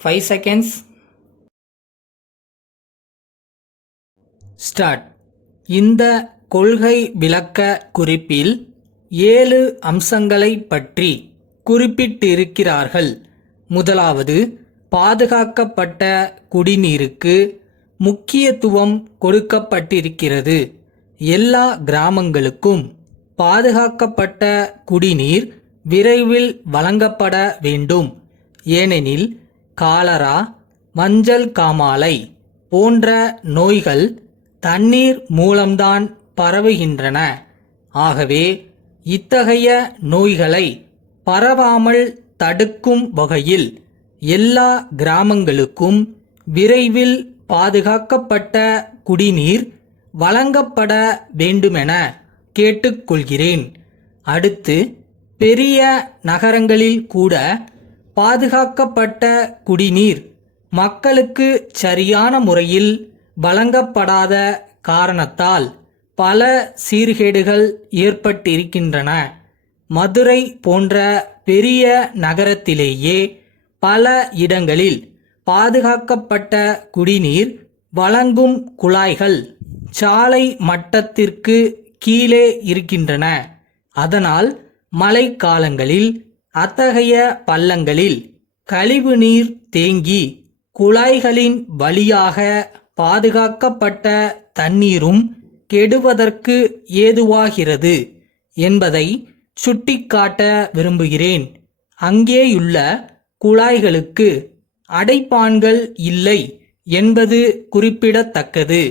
5 seconds. Start. இந்த கொள்கை விளக்க குறிப்பில் 7 அம்சங்களை பற்றி குறிப்பிட்டிருக்கிறார்கள். முதலாவது, பாதுகாக்கப்பட்ட குடிநீருக்கு முக்கியத்துவம் கொடுக்கப்பட்டிருக்கிறது. எல்லா கிராமங்களுக்கும் பாதுகாக்கப்பட்ட குடிநீர் விரைவில் வழங்கப்பட வேண்டும். ஏனெனில் காலரா, மஞ்சள் காமாலை போன்ற நோய்கள் தண்ணீர் மூலம்தான் பரவுகின்றன. ஆகவே இத்தகைய நோய்களை பரவாமல் தடுக்கும் வகையில் எல்லா கிராமங்களுக்கும் விரைவில் பாதுகாக்கப்பட்ட குடிநீர் வழங்கப்பட வேண்டுமென கேட்டுக்கொள்கிறேன். அடுத்து, பெரிய நகரங்களில் கூட பாதுகாக்கப்பட்ட குடிநீர் மக்களுக்கு சரியான முறையில் வழங்கப்படாத காரணத்தால் பல சீர்கேடுகள் ஏற்பட்டிருக்கின்றன. மதுரை போன்ற பெரிய நகரத்திலேயே பல இடங்களில் பாதுகாக்கப்பட்ட குடிநீர் வழங்கும் குழாய்கள் சாலை மட்டத்திற்கு கீழே இருக்கின்றன. அதனால் மழைக்காலங்களில் அத்தகைய பள்ளங்களில் கழிவுநீர் தேங்கி குழாய்களின் வழியாக பாதுகாக்கப்பட்ட தண்ணீரும் கெடுவதற்கு ஏதுவாகிறது என்பதை சுட்டிக்காட்ட விரும்புகிறேன். அங்கேயுள்ள குழாய்களுக்கு அடைப்பான்கள் இல்லை என்பது குறிப்பிடத்தக்கது.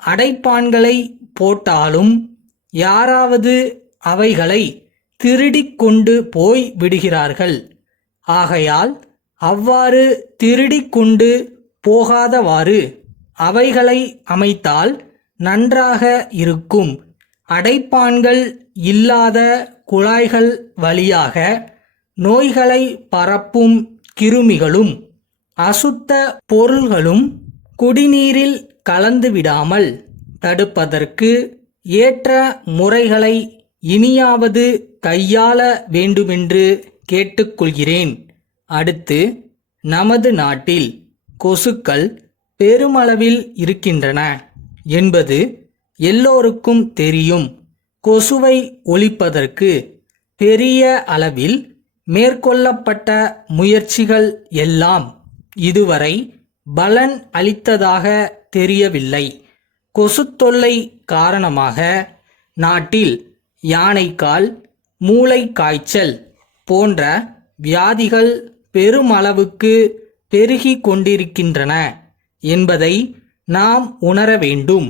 அடைப்பான்களை போட்டாலும் யாராவது அவைகளை திருடிக் கொண்டு போய் விடுகிறார்கள். ஆகையால் அவ்வாறு திருடிக் கொண்டு போகாதவாறு அவைகளை அமைத்தால் நன்றாக இருக்கும். அடைப்பான்கள் இல்லாத குழாய்கள் வழியாக நோய்களை பரப்பும் கிருமிகளும் அசுத்த பொருள்களும் குடிநீரில் கலந்துவிடாமல் தடுப்பதற்கு ஏற்ற முறைகளை இனியாவது கையாள வேண்டுமென்று கேட்டுக்கொள்கிறேன். அடுத்து, நமது நாட்டில் கொசுக்கள் பெருமளவில் இருக்கின்றன என்பது எல்லோருக்கும் தெரியும். கொசுவை ஒழிப்பதற்கு பெரிய அளவில் மேற்கொள்ளப்பட்ட முயற்சிகள் எல்லாம் இதுவரை பலன் அளித்ததாக தெரியவில்லை. கொசு தொல்லை காரணமாக நாட்டில் யானைக்கால், மூளை காய்ச்சல் போன்ற வியாதிகள் பெருமளவுக்கு பெருகி கொண்டிருக்கின்றன என்பதை நாம் உணர வேண்டும்.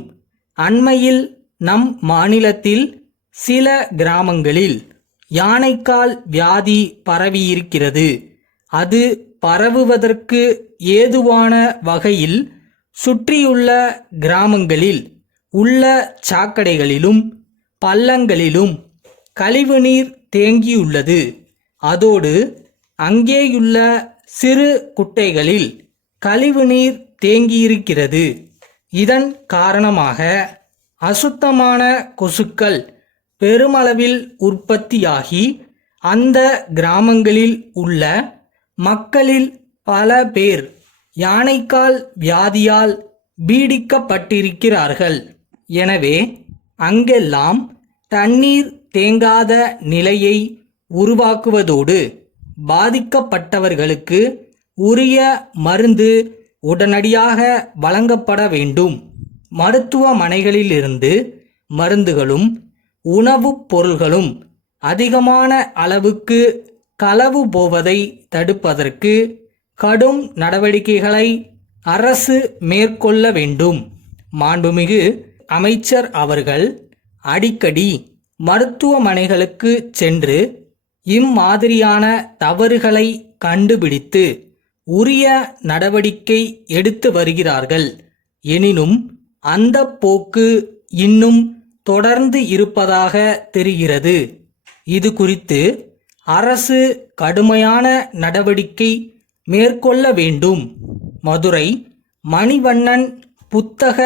அண்மையில் நம் மாநிலத்தில் சில கிராமங்களில் யானைக்கால் வியாதி பரவியிருக்கிறது. அது பரவுவதற்கு ஏதுவான வகையில் சுற்றியுள்ள கிராமங்களில் உள்ள சாக்கடைகளிலும் பள்ளங்களிலும் கழிவுநீர் தேங்கியுள்ளது. அதோடு அங்கேயுள்ள சிறு குட்டைகளில் கழிவுநீர் தேங்கியிருக்கிறது. இதன் காரணமாக அசுத்தமான கொசுக்கள் பெருமளவில் உற்பத்தியாகி அந்த கிராமங்களில் உள்ள மக்களில் பல பேர் யானைக்கால் வியாதியால் பீடிக்கப்பட்டிருக்கிறார்கள். எனவே அங்கெல்லாம் தண்ணீர் தேங்காத நிலையை உருவாக்குவதோடு பாதிக்கப்பட்டவர்களுக்கு உரிய மருந்து உடனடியாக வழங்கப்பட வேண்டும். மருத்துவமனைகளிலிருந்து மருந்துகளும் உணவுப் பொருள்களும் அதிகமான அளவுக்கு களவு போவதை தடுப்பதற்கு கடும் நடவடிக்கைகளை அரசு மேற்கொள்ள வேண்டும். மாண்புமிகு அமைச்சர் அவர்கள் அடிக்கடி மருத்துவமனைகளுக்கு சென்று இம்மாதிரியான தவறுகளை கண்டுபிடித்து உரிய நடவடிக்கை எடுத்து வருகிறார்கள். எனினும் அந்த போக்கு இன்னும் தொடர்ந்து இருப்பதாக தெரிகிறது. இது குறித்து அரசு கடுமையான நடவடிக்கை மேற்கொள்ள வேண்டும். மதுரை மணிவண்ணன் புத்தக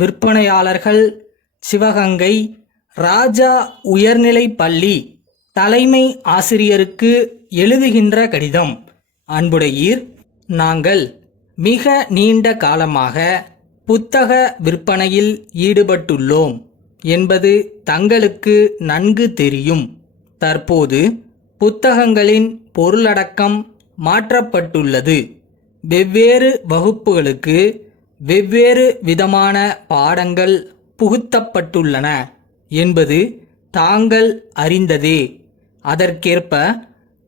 விற்பனையாளர்கள் சிவகங்கை ராஜா உயர்நிலைப் பள்ளி தலைமை ஆசிரியருக்கு எழுதுகின்ற கடிதம். அன்புடையீர், நாங்கள் மிக நீண்ட காலமாக புத்தக விற்பனையில் ஈடுபட்டுள்ளோம் என்பது தங்களுக்கு நன்கு தெரியும். தற்போது புத்தகங்களின் பொருளடக்கம் மாற்றப்பட்டுள்ளது. வெவ்வேறு வகுப்புகளுக்கு வெவ்வேறு விதமான பாடங்கள் புகுத்தப்பட்டுள்ளன என்பது தாங்கள் அறிந்ததே. அதற்கேற்ப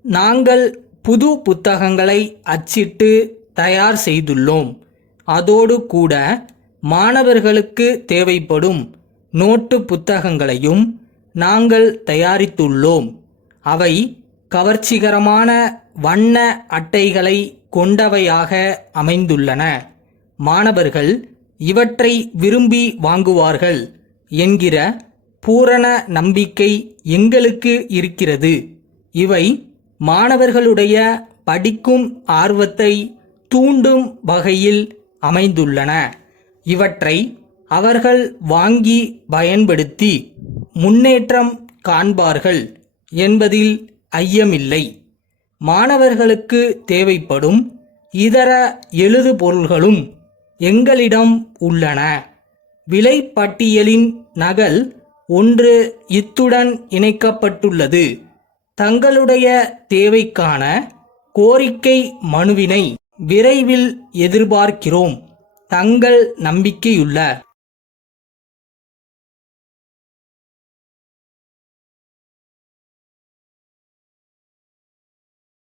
நாங்கள் புது புத்தகங்களை அச்சிட்டு தயார் செய்துள்ளோம். அதோடு கூட மாணவர்களுக்கு தேவைப்படும் நோட்டு புத்தகங்களையும் நாங்கள் தயாரித்துள்ளோம். அவை கவர்ச்சிகரமான வண்ண அட்டைகளை கொண்டவையாக அமைந்துள்ளன. மாணவர்கள் இவற்றை விரும்பி வாங்குவார்கள் என்கிற பூரண நம்பிக்கை எங்களுக்கு இருக்கிறது. இவை மாணவர்களுடைய படிக்கும் ஆர்வத்தை தூண்டும் வகையில் அமைந்துள்ளன. இவற்றை அவர்கள் வாங்கி பயன்படுத்தி முன்னேற்றம் காண்பார்கள் என்பதில் ஐயமில்லை. மாணவர்களுக்கு தேவைப்படும் இதர எழுதுபொருள்களும் எங்களிடம் உள்ளன. விலைப்பட்டியலின் நகல் ஒன்று இத்துடன் இணைக்கப்பட்டுள்ளது. தங்களுடைய தேவைக்கான கோரிக்கை மனுவினை விரைவில் எதிர்பார்க்கிறோம். தங்கள் நம்பிக்கையுள்ள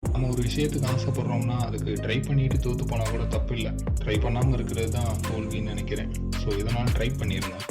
நம்ம ஒரு விஷயத்துக்கு ஆசைப்படுறோம்னா அதுக்கு ட்ரை பண்ணிட்டு தோற்று போனால் கூட தப்பு இல்லை. ட்ரை பண்ணாமல் இருக்கிறது தான் தோல்வின்னு நினைக்கிறேன். ஸோ இதனால் ட்ரை பண்ணியிருந்தேன்.